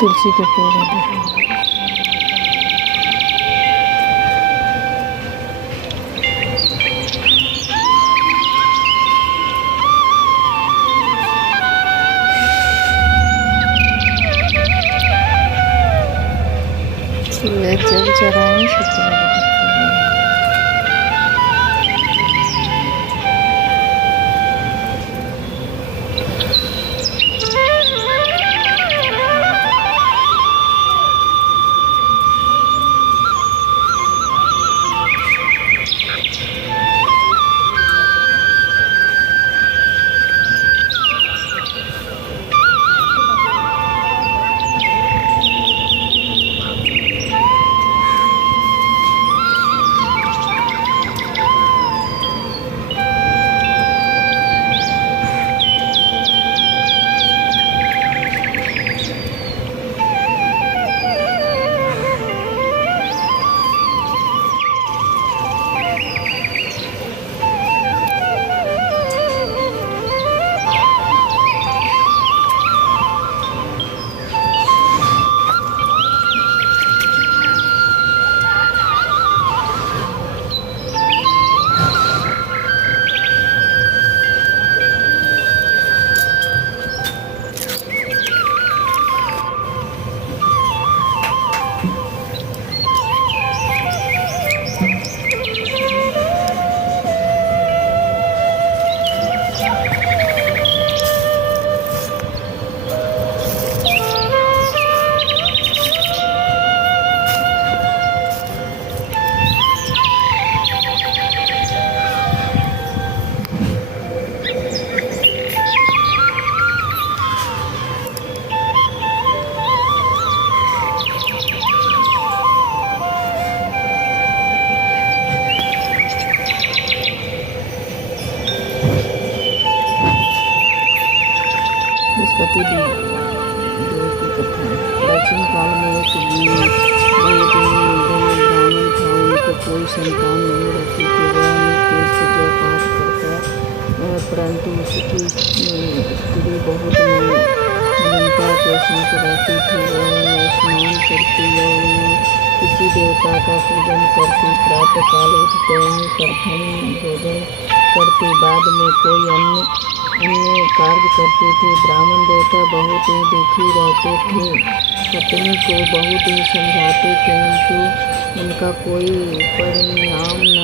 तुलसी के फूल है। सूरज जल चढ़ाए शुक्र बृहस्पति देव की कथा। प्राचीन काल में एक बहुत ब्राह्मण था। उनको कोई संतान नहीं रहती थी। वह नित्य पूजा पाठ करता, परंतु उसकी स्त्री बहुत मलिनता के साथ रहती थी। वह स्नान करती और किसी देवता का पूजन करती। प्रातः काल उठते ही प्रथम भोजन करती, बाद में कोई अन्य कार्य करते थे। ब्राह्मण देवता बहुत ही दुखी रहते थे। पत्नी को बहुत ही समझाते, किंतु उनका कोई परिणाम न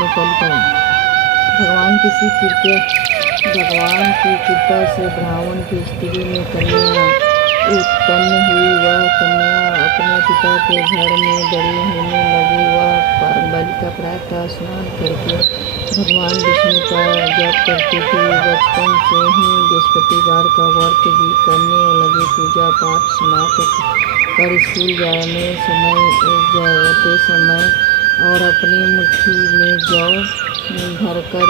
निकलता। भगवान की कृपा से ब्राह्मण की स्त्री में कन्या उत्पन्न हुई। वह कन्या अपने पिता के घर में बड़ी होने लगी। वह बालिका प्रातः स्नान करके भगवान विष्णु का जप करती थी। बचपन से ही बृहस्पतिवार का व्रत भी करने लगी। पूजा पाठ समाप्त कर स्कूल जाते समय और अपनी मुट्ठी में जौ भरकर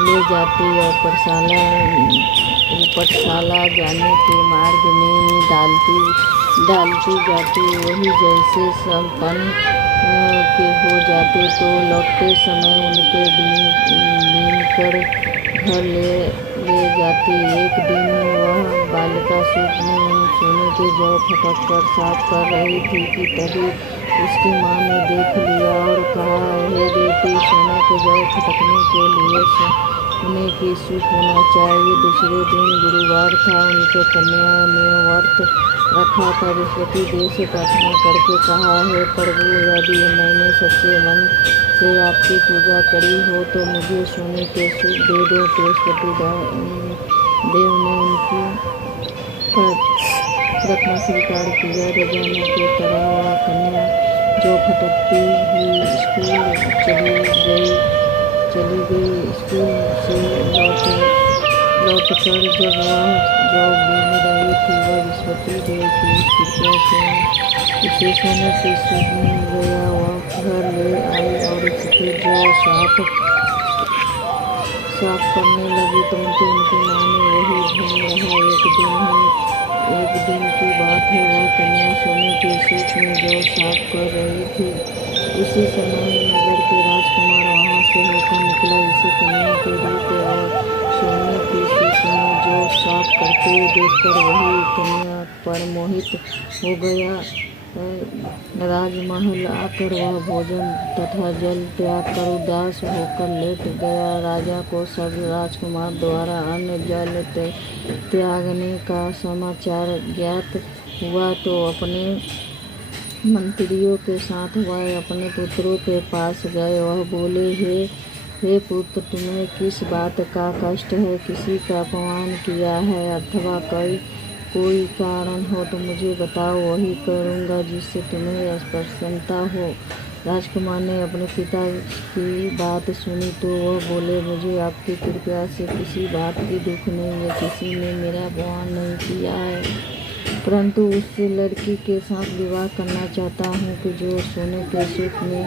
ले जाती और पाठशाला जाने के मार्ग में डालती जाती। वही जैसे संपन्न के हो जाते तो लौटते समय उनके बीन कर घर ले जाती। एक दिन वह बालिका सोने के जौ फटक कर साफ कर रही थी कि तभी उसकी माँ ने देख लिया और कहा, हे बेटी, सोने के जौ फटकने के लिए सोने की सूख होना चाहिए। दूसरे दिन गुरुवार था। उनके कन्या ने व्रत रखा था। बृहस्पति देव से प्रार्थना करके कहा, हे प्रभु, यदि मैंने सच्चे मन से आपकी पूजा करी हो तो मुझे सोने के सूख दे दो। बृहस्पति देव ने उनकी प्रार्थना स्वीकार किया। रोजाना की तरह वह कन्या जौ फटकती हुई स्कूल चली गई। स्कूल से लौटकर जब वह जौ बीन रही थी, वह बृहस्पति देव की कृपा से उसे सोने के सूख मिल गया। वह घर ले आई और उसकी जौ साफ करने लगी, परंतु उनकी माँ ने वही ढूंढ रहा। एक दिन की बात है। वह कन्या सोने के सूख में जौ साफ कर रही थी। उसी समय नगर के राजकुमार वहां से होकर निकला। इसे कन्या के रूप और सोने की सूप में जौ साफ करते देखकर वही कन्या पर मोहित हो गया। राजमहल आकर वह भोजन तथा जल त्याग कर उदास होकर लेट गया। राजा को सब राजकुमार द्वारा अन्न जल त्यागने का समाचार ज्ञात हुआ तो अपने मंत्रियों के साथ वह अपने पुत्रों के पास गए। वह बोले, हे पुत्र, तुम्हें किस बात का कष्ट है? किसी का अपमान किया है अथवा कोई कारण हो तो मुझे बताओ, वही करूँगा जिससे तुम्हें प्रसन्नता हो। राजकुमार ने अपने पिता की बात सुनी तो वह बोले, मुझे आपकी कृपा से किसी बात की दुख नहीं है। किसी ने मेरा अपमान नहीं किया है, परंतु उस लड़की के साथ विवाह करना चाहता हूँ कि जो सोने के सूप में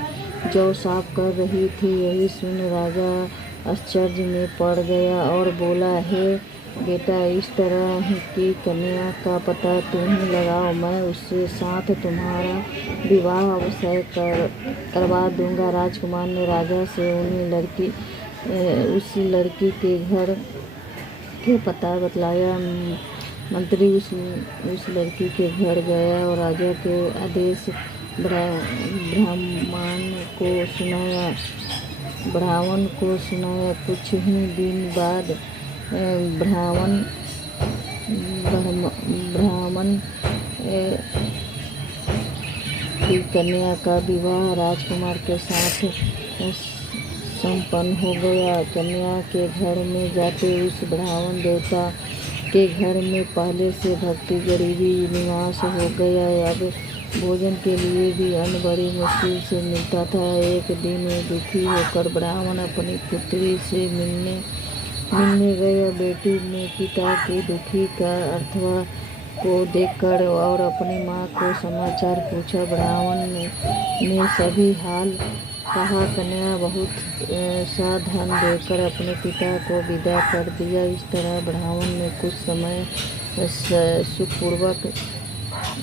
जौ साफ कर रही थी। यही सुन राजा आश्चर्य में पड़ गया और बोला, हे बेटा, इस तरह की कन्या का पता तुम ही लगाओ। मैं उसके साथ तुम्हारा विवाह अवश्य करवा दूंगा। राजकुमार ने राजा से उस लड़की के घर के पता बतलाया। मंत्री उस लड़की के घर गया और राजा के आदेश ब्राह्मण को सुनाया। कुछ ही दिन बाद ब्राह्मण की कन्या का विवाह राजकुमार के साथ संपन्न हो गया। कन्या के घर में जाते उस ब्राह्मण देवता के घर में पहले से भक्ति गरीबी निवास हो गया। अब भोजन के लिए भी अन्न बड़ी मुश्किल से मिलता था। एक दिन दुखी होकर ब्राह्मण अपनी पुत्री से मिलने गया। बेटी ने पिता के दुखी का अर्थवा को देखकर और अपनी माँ को समाचार पूछा। ब्राह्मण ने सभी हाल कहा। कन्या बहुत सा धन देकर अपने पिता को विदा कर दिया। इस तरह ब्राह्मण ने कुछ समय सुखपूर्वक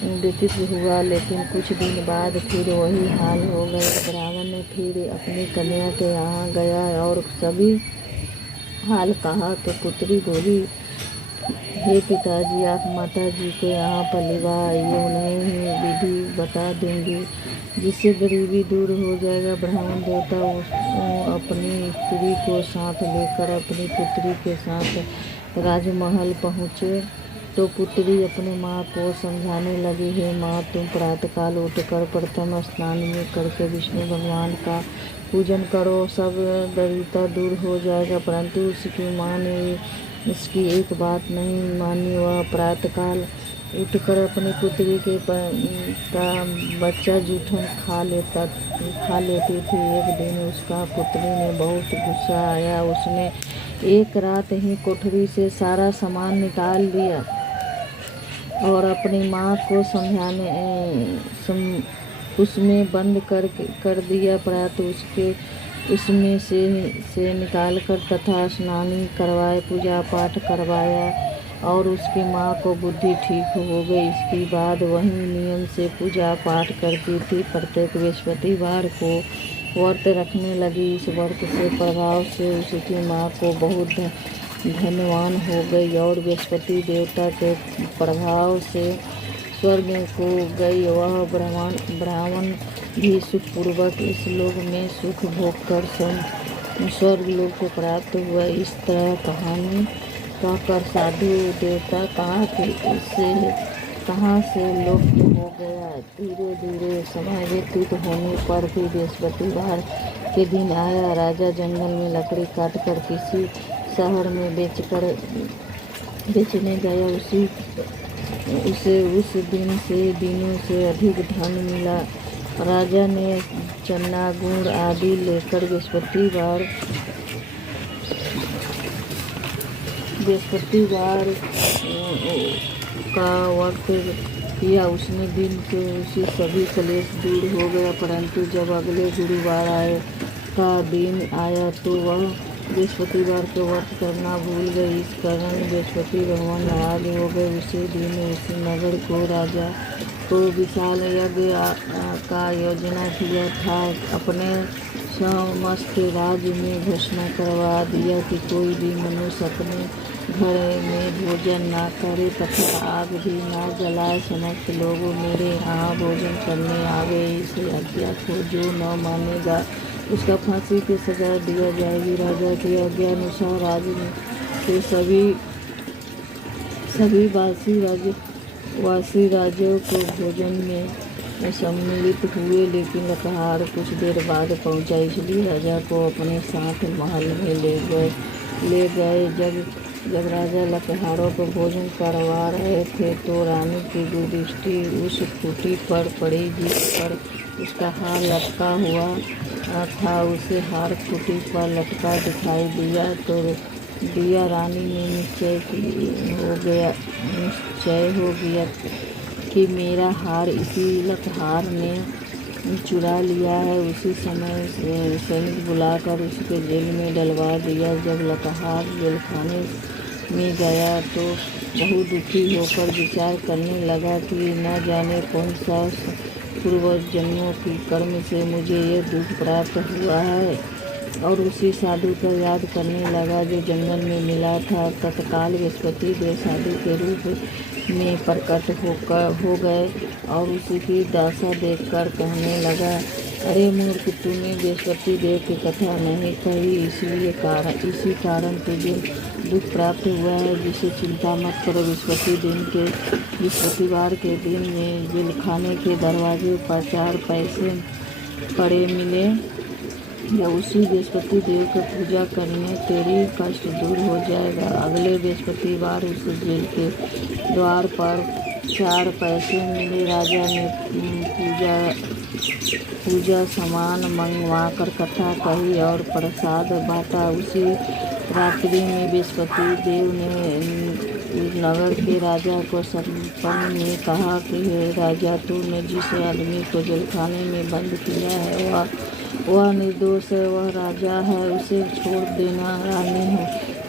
व्यतीत हुआ, लेकिन कुछ दिन बाद फिर वही हाल हो गया। ब्राह्मण ने फिर अपनी कन्या के यहाँ गया और सभी हाल कहा तो पुत्री बोली, हे पिताजी, आप माताजी को यहाँ पर लिवा आइए, उन्हें ही विधि बता दूंगी जिससे गरीबी दूर हो जाएगा। ब्राह्मण देवता अपनी स्त्री को साथ लेकर अपनी पुत्री के साथ राजमहल पहुँचे तो पुत्री अपनी माँ को समझाने लगी, हे माँ, तुम प्रातःकाल उठकर प्रथम स्नान में करके विष्णु भगवान का पूजन करो, सब दरिद्रता दूर हो जाएगा। परंतु उसकी माँ ने इसकी एक बात नहीं मानी। वह प्रातःकाल उठकर अपनी पुत्री का बच्चा जूठन खा लेती थी। एक दिन उसका पुत्री में बहुत गुस्सा आया। उसने एक रात ही कोठरी से सारा सामान निकाल दिया और अपनी माँ को उसमें बंद कर दिया। प्रातः उसमें से निकालकर तथा स्नान करवाए, पूजा पाठ करवाया और उसकी माँ को बुद्धि ठीक हो गई। इसके बाद वही नियम से पूजा पाठ करती थी। प्रत्येक बृहस्पतिवार को व्रत रखने लगी। इस व्रत से प्रभाव से उसकी माँ को बहुत धनवान हो गई और बृहस्पति देवता के प्रभाव से स्वर्ग को गई। वह ब्राह्मण भी सुखपूर्वक इस लोक में सुख भोग कर स्वर्ग लोक को प्राप्त हुआ। इस तरह कहानी कहकर साधु देवता कहाँ से लुप्त हो गया। धीरे धीरे समय व्यतीत होने पर भी बृहस्पतिवार के दिन आया। राजा जंगल में लकड़ी काटकर किसी शहर में बेचने गया। उसे उस दिन से दिनों से अधिक धन मिला। राजा ने चन्ना गुड़ आदि लेकर बृहस्पतिवार का व्रत किया। उसने दिन के उसी सभी कलेश दूर हो गया। परंतु जब अगले गुरुवार का दिन आया तो वह बृहस्पतिवार को व्रत करना भूल गई। इस कारण बृहस्पति भगवान नाराज हो गए। उसी दिन उसी नगर को राजा को विशाल यज्ञ का योजना किया था। अपने समस्त राज्य में घोषणा करवा दिया कि कोई भी मनुष्य अपने घर में भोजन न करे तथा आग भी न जलाए। समस्त लोग मेरे यहाँ भोजन करने आवे, इसे आज्ञा को जो न मानेगा उसका फांसी की सजा दिया जाएगी। राजा की आज्ञा अनुसार राज्य में के सभी वासी राज्यों को भोजन में सम्मिलित हुए, लेकिन लकहार कुछ देर बाद पहुंचा, इसलिए राजा को अपने साथ महल में ले गए। जब राजा लकहारों को भोजन करवा रहे थे तो रानी की दृष्टि उस खूंटी पर पड़ी जिस पर उसका हार लटका हुआ था। उसे हार खूंटी पर लटका दिखाई दिया। रानी ने निश्चय हो गया कि मेरा हार इसी लकहार ने चुरा लिया है। उसी समय सैनिक बुलाकर उसके जेल में डलवा दिया। जब लकहार जेलखाने में गया तो बहुत दुखी होकर विचार करने लगा कि न जाने कौन सा पूर्व जन्मों की कर्म से मुझे ये दुख प्राप्त हुआ है, और उसी साधु को याद करने लगा जो जंगल में मिला था। तत्काल बृहस्पति देव साधु के रूप में प्रकट हो गए और उसी की दशा देखकर कहने लगा, अरे मूर्ख, तूने बृहस्पति देव की कथा नहीं कही, इसी कारण तुझे दुख प्राप्त हुआ है। जिसे चिंता मत करो। बृहस्पतिवार के दिन में जेलखाने के दरवाजे पर 4 पैसे पड़े मिले। या उसी बृहस्पति देव की पूजा करने तेरी कष्ट दूर हो जाएगा। अगले बृहस्पतिवार उस जेल के द्वार पर 4 पैसे मिले। राजा ने पूजा सामान मंगवाकर कथा कही और प्रसाद बांटा। उसी रात्रि में बृहस्पति देव ने नगर के राजा को सपने में कहा कि हे राजा, तूने जिस आदमी को जेलखाने में बंद किया है वह निर्दोष है, वह राजा है, उसे छोड़ देना। रानी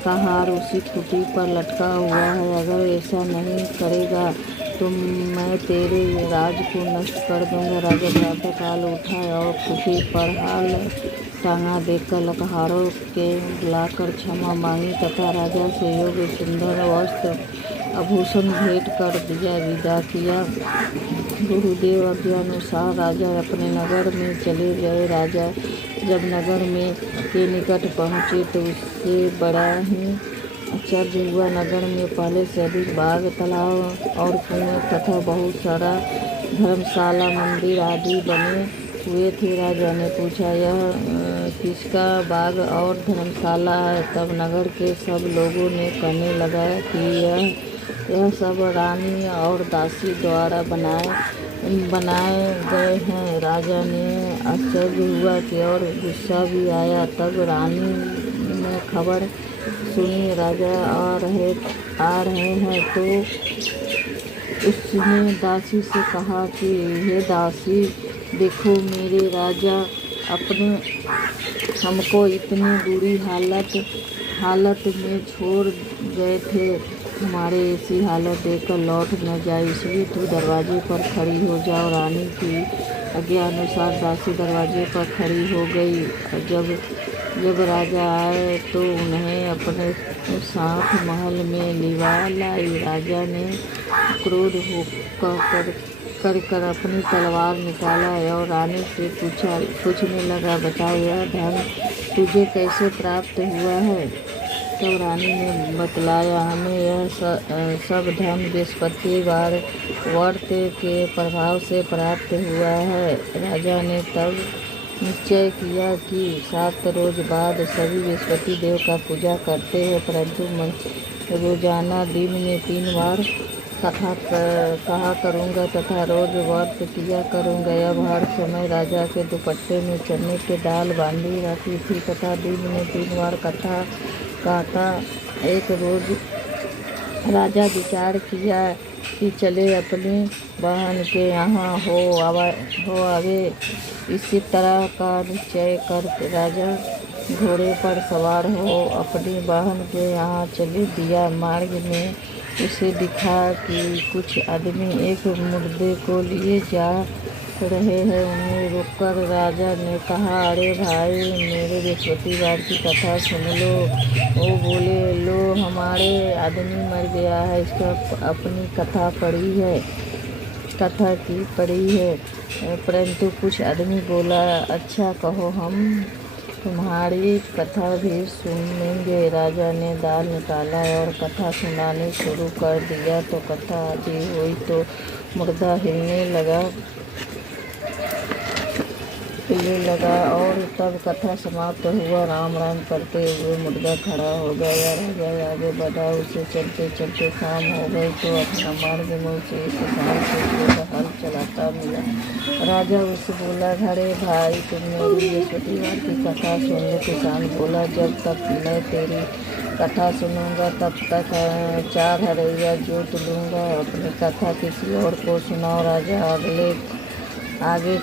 का हार उसी खूंटी पर लटका हुआ है। अगर ऐसा नहीं करेगा तो मैं तेरे राज को नष्ट कर दूंगा। राजा प्रातःकाल उठा और खूंटी पर हार टांगा देखकर लकहारों के बुलाकर क्षमा मांगी तथा राजा से योग्य सुंदर वस्त्र आभूषण भेंट कर विदा किया। गुरुदेव आज्ञानुसार राजा अपने नगर में चले गए। राजा जब नगर में के निकट पहुँचे तो उससे बड़ा ही आश्चर्य हुआ। नगर में पहले से अधिक बाग, तालाब और कुएं तथा बहुत सारा धर्मशाला, मंदिर आदि बने हुए थे। राजा ने पूछा, यह किसका बाग और धर्मशाला है? तब नगर के सब लोगों ने कहने लगा कि यह सब रानी और दासी द्वारा बनाए गए हैं। राजा ने आश्चर्य हुआ कि और गुस्सा भी आया। तब रानी ने खबर सुनी राजा आ रहे हैं तो उसने दासी से कहा कि हे दासी, देखो मेरे राजा हमको इतनी बुरी हालत में छोड़ गए थे। हमारे ऐसी हालत देखकर लौट न जाए, इसलिए तू दरवाजे पर खड़ी हो जाओ। रानी की आज्ञा अनुसार दासी दरवाजे पर खड़ी हो गई। जब राजा आए तो उन्हें अपने साथ महल में लिवा लाई। राजा ने क्रोध कर अपनी तलवार निकाला और रानी से पूछने लगा, बताओ यह धन तुझे कैसे प्राप्त हुआ है? तब रानी ने बतलाया, हमें यह सब धन बृहस्पतिवार व्रत के प्रभाव से प्राप्त हुआ है। राजा ने तब निश्चय किया कि 7 रोज बाद सभी बृहस्पति देव का पूजा करते हैं, परंतु रोजाना दिन में 3 बार कहा करूँगा तथा रोज व्रत किया करूँगा। अब हर समय राजा के दुपट्टे में चने की दाल बांधी रहती थी तथा दिन में 3 बार कथा कहता। एक रोज राजा विचार किया कि चले अपनी बहन के यहाँ हो आवे। इसी तरह का निश्चय कर राजा घोड़े पर सवार हो अपनी बहन के यहाँ चले दिया। मार्ग में उसे दिखा कि कुछ आदमी एक मुर्दे को लिए जा रहे हैं उन्हें रोककर राजा ने कहा, अरे भाई, मेरे बृहस्पतिवार की कथा सुन लो। वो बोले, लो, हमारे आदमी मर गया है, इसका अपनी कथा पड़ी है। परंतु कुछ आदमी बोला, अच्छा कहो, हम तुम्हारी कथा भी सुन लेंगे। राजा ने दाल निकाला और कथा सुनानी शुरू कर दिया। तो कथा आदि हुई तो मुर्दा हिलने लगा और तब कथा समाप्त हुआ। राम राम करते हुए मुर्दा खड़ा हो गया। राजा आगे बढ़ा, उसे चलते चलते शाम हो गई तो अपना मार्ग में उसे एक किसान से छोटा हल चलाता मिला। राजा उससे बोला, अरे भाई, तुम मेरी बृहस्पतिवार की कथा सुन लो। किसान बोला, जब तक मैं तेरी कथा सुनूंगा तब तक 4 हरैया जोत लूँगा। अपनी कथा किसी और को सुनाओ। राजा आगे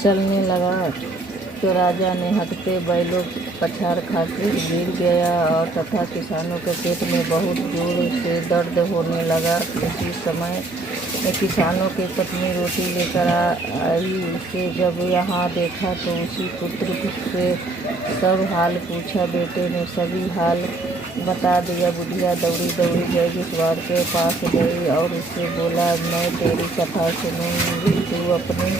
चलने लगा तो राजा ने हटते बैलों पछाड़ खाकर गिर गया और तथा किसानों के पेट में बहुत जोर से दर्द होने लगा। उसी समय किसानों की पत्नी रोटी लेकर आई। उसे जब यहाँ देखा तो उसी पुत्र से सब हाल पूछा। बेटे ने सभी हाल बता दिया। बुढ़िया दौड़ी गई घुड़सवार के पास गई और उससे बोला, मैं तेरी कथा सुनूंगी, तू अपनी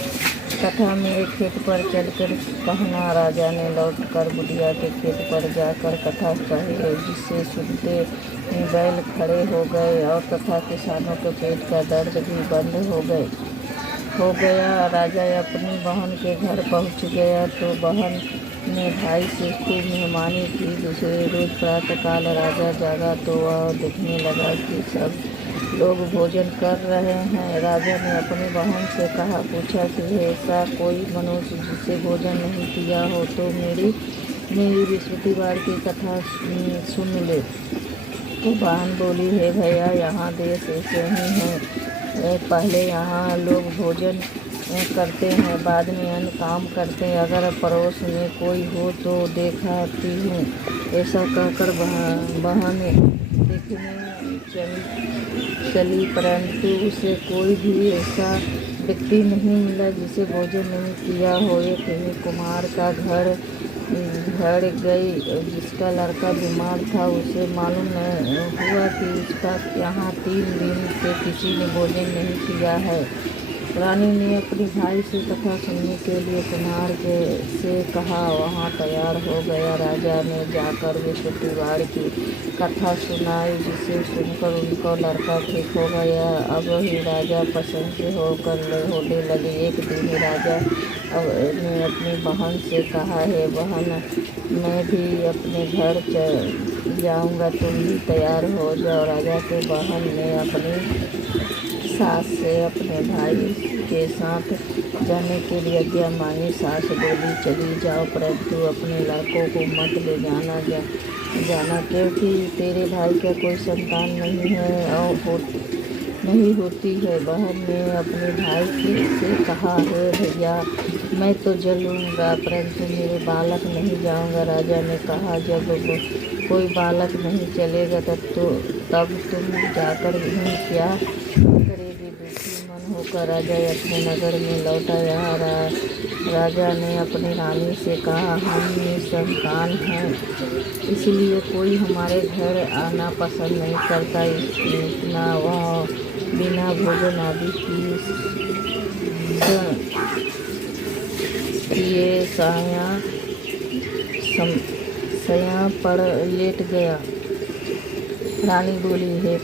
कथा मेरे खेत पर चलकर कहना। राजा ने लौटकर बुढ़िया के खेत पर जाकर कथा कही, जिससे सुनते ही बैल खड़े हो गए और तथा किसानों के पेट का दर्द भी बंद हो गया। राजा अपनी बहन के घर पहुंच गया तो बहन ने भाई से खूब मेहमानी की। दूसरे रोज प्रातःकाल राजा जागा तो वह देखने लगा कि सब लोग भोजन कर रहे हैं। राजा ने अपनी बहन से पूछा कि ऐसा कोई मनुष्य जिसे भोजन नहीं किया हो तो मेरी बृहस्पतिवार की कथा सुन ले। तो बहन बोली, है भैया, यहाँ देश ऐसे ही है। पहले यहाँ लोग भोजन करते हैं, बाद में अन्य काम करते हैं। अगर पड़ोस में कोई हो तो देखाती हूँ। ऐसा कहकर बहन देखने चली, परंतु उसे कोई भी ऐसा व्यक्ति नहीं मिला जिसे भोजन नहीं किया हो। एक ही कुम्हार का घर गई, जिसका लड़का बीमार था। उसे मालूम हुआ कि उसका यहाँ 3 दिन से किसी ने भोजन नहीं किया है। रानी ने अपने भाई से कथा सुनने के लिए कुम्हार से कहा। वहाँ तैयार हो गया। राजा ने जाकर बृहस्पतिवार की कथा सुनाई, जिसे सुनकर उनका लड़का ठीक हो गया। अब ही राजा प्रसन्न से होने लगे। एक दिन राजा ने अपनी बहन से कहा, है बहन, मैं भी अपने घर जाऊंगा, तुम भी तैयार हो जाओ। राजा के बहन ने अपनी सास से अपने भाई के साथ जाने के लिए आज्ञा मांगी। सास बोली, चली जाओ, परंतु अपने लड़कों को मत ले जाना, क्योंकि तेरे भाई का कोई संतान नहीं है और नहीं होती है। बहन ने अपने भाई से कहा, है भैया, मैं तो जलूँगा, परंतु मेरे बालक नहीं जाऊँगा। राजा ने कहा, जब कोई बालक नहीं चलेगा तब तुम जाकर ही क्या करेगी। दुखी मन होकर राजा अपने नगर में लौटा। यहाँ राजा ने अपनी रानी से कहा, हम निसंतान हैं, इसलिए कोई हमारे घर आना पसंद नहीं करता। इतना वह बिना भोजन आदि किए सया पर लेट गया। रानी बोली, है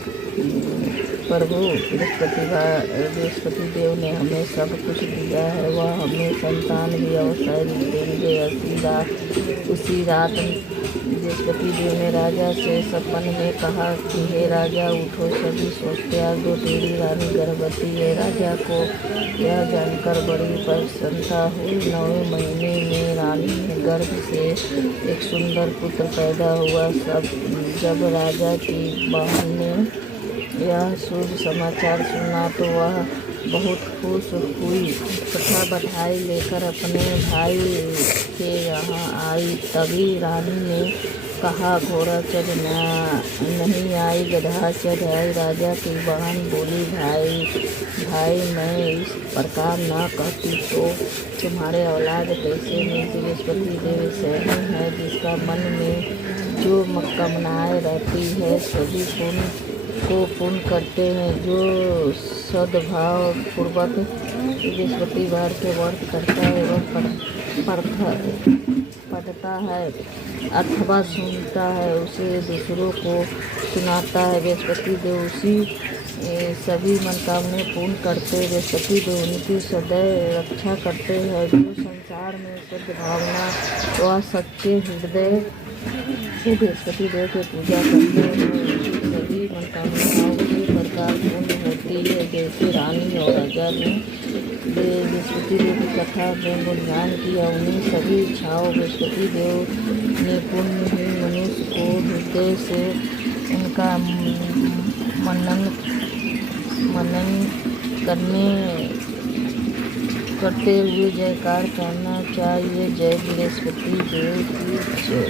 प्रभु, बृहस्पति देव ने हमें सब कुछ दिया है, वह हमें संतान भी अवसर देंगे। उसी रात बृहस्पति देव ने राजा से सपन में कहा कि हे राजा, उठो, सभी सोच त्याग दो, तेरी रानी गर्भवती है। राजा को यह जानकर बड़ी प्रसन्नता हुई। 9वें महीने में रानी के गर्भ से एक सुंदर पुत्र पैदा हुआ। जब राजा की बहन ने यह शुभ समाचार सुना तो वह बहुत खुश हुई तथा बधाई लेकर अपने भाई के यहाँ आई। तभी रानी ने कहा घोड़ा चढ़ना नहीं आई, गधा चढ़ाई। राजा की बहन बोली, भाई मैं इस प्रकार ना कहती तो तुम्हारे औलाद कैसे मिलती। बृहस्पति देव सैनी है, जिसका मन में जो कामनाएं रहती है सभी पूर्ण करते हैं। जो सद्भाव पूर्वक बृहस्पतिवार के व्रत करता है एवं पढ़ता है अथवा सुनता है, उसे दूसरों को सुनाता है। बृहस्पति देव उसी सभी मनोकामनाएं पूर्ण करते। बृहस्पति देव उनकी सदैव रक्षा करते हैं। जो संसार में सद्भावना व सच्चे हृदय से बृहस्पति देव की पूजा करते हैं, उनकी सभी मनोकामनाएं उसी प्रकार पूर्ण होती है जैसे रानी और राजा ने बृहस्पति देव की कथा में गुणगान किया। उन्हीं सभी इच्छाओं बृहस्पति देव ने पुण्य ही मनुष्य को हृदय से उनका मनन करते हुए जयकार करना चाहिए। जय बृहस्पति देव की जय।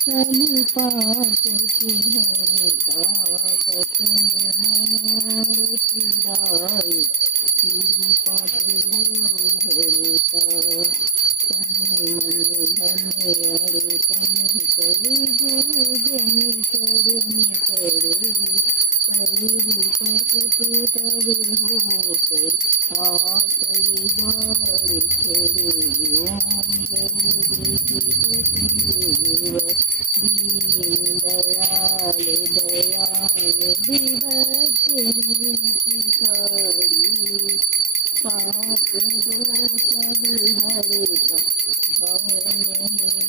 सलिपात की हरता सकल मनोरथ दाय सलिपात हरता तन मन धन अरे तन करे भोजन चरण करे परिभु प्रकट तब हो कर आकर द्वार खड़े ओम जय बृहस्पति देव दीन दयाल दयाल विभक्त हितकारी पाप दोष हरता भवन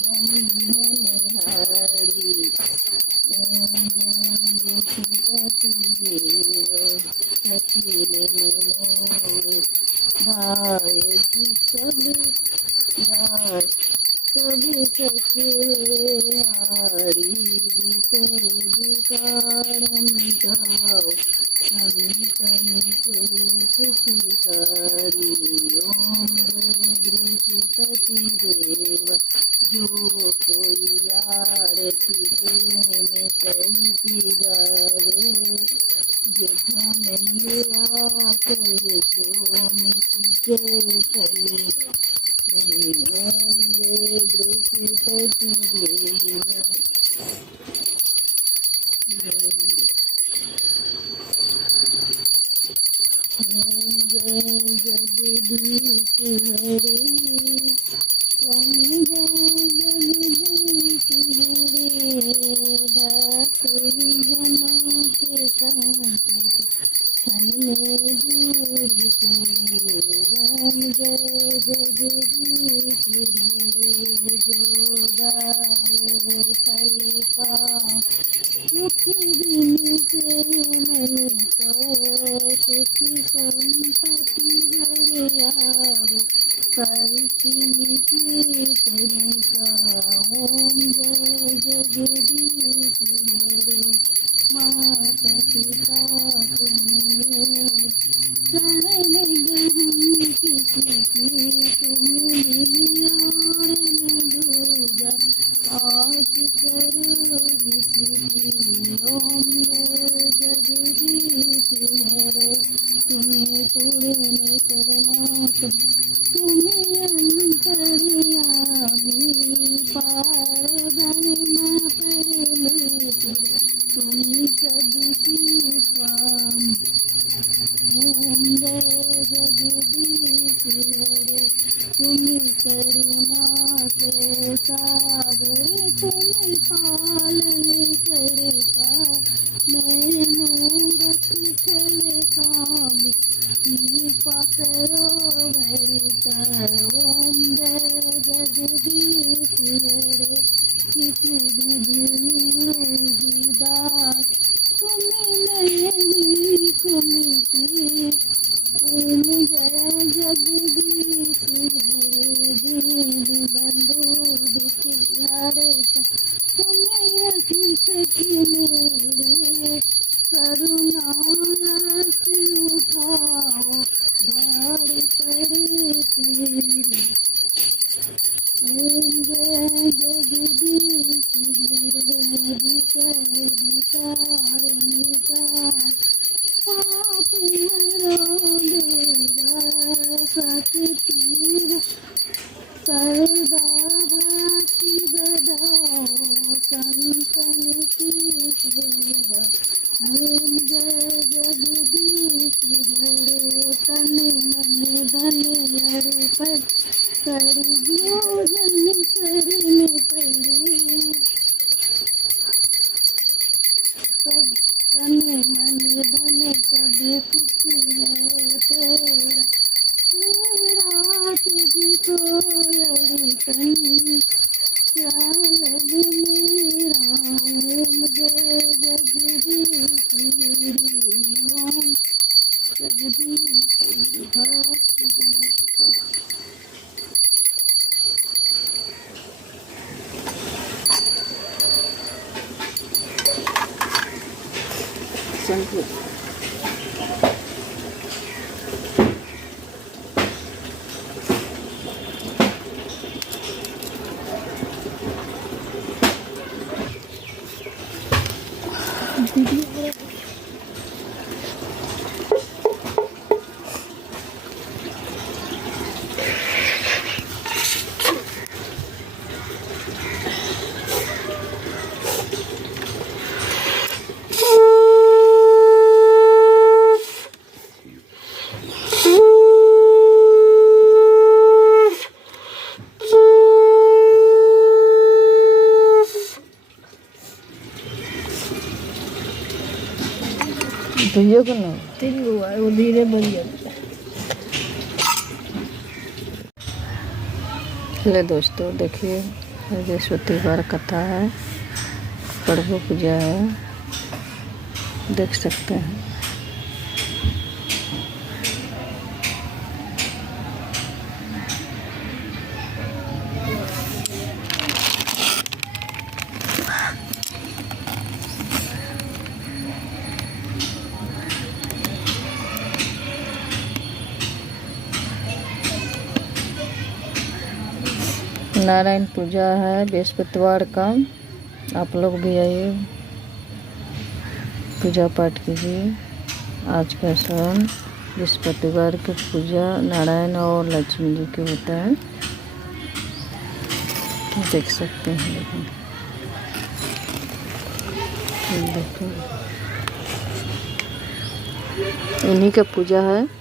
बंधन हारी ओम जय बृहस्पति देव सखी मनोरथ दायक सब दाय सब सखे हारी विसर्ग कारण गाओ संतन के सुखकारी ओम जय बृहस्पति देव जो कोई आरती में सही पी जावे जठन युवा कर सोन के फले ओम जय बृहस्पति देव ओम जय जगदीश हरे ओम जय जगदीश हरे भक्त जना के संकट क्षण में दूर करे ओम जय जगदीश हरे जो दावे फल पा सुख बिन से मन को सुख संपत्ति घर आवे परिस्थिति तनिका ओम जय जगदीश हरे माता पिता तुम्हें शरण गहन किसी की तुम और न दूजा आस करो जिसकी ओम जय जगदीश हरे तुम्हें पूर्ण परमात्मा तुम्हें अंतर्यामी पार ब्रह्म परमेश्वर तुम सबकी स्वामी ओम जय जगदीश हरे तुम करुणा के सागर तुम पालन करता मैं मूरख छल स्वामी कृपा करो भरता ओम जय जगदीश हरे किस विधि मिलूंगी दास तुम्हें नहीं कुमिति ओम जय जगदीश हरे दीन बंधु दुखी हरता तुम्हें रखी सखी मेरे करुणा रस उठाओ भार पड़े तेरे ओम जय जगदीश हरे विकार निकार पाप हरो देवा सतपीर सर्वदा भाति बदाओ संतन की सेवा ओम जय जगदीश हरे तन मन धन अर्पण कर दियो जन शरण पड़े सब तन मन धन सब कुछ है तेरा तेरा तुझको अड़िकन क्या लगे मेरा ओम जय जगदीश ओम जगदीश संकेत भैया को नहीं 3 गो है, वो धीरे बन जाता है। ले दोस्तों देखिए, बृहस्पतिवार कथा है, प्रभु पूजा है, देख सकते हैं। नारायण पूजा है बृहस्पतिवार का, आप लोग भी आइए, पूजा पाठ कीजिए। आज का शाम बृहस्पतिवार की पूजा नारायण और लक्ष्मी जी की होता है, देख सकते हैं। देखो इन्हीं का पूजा है।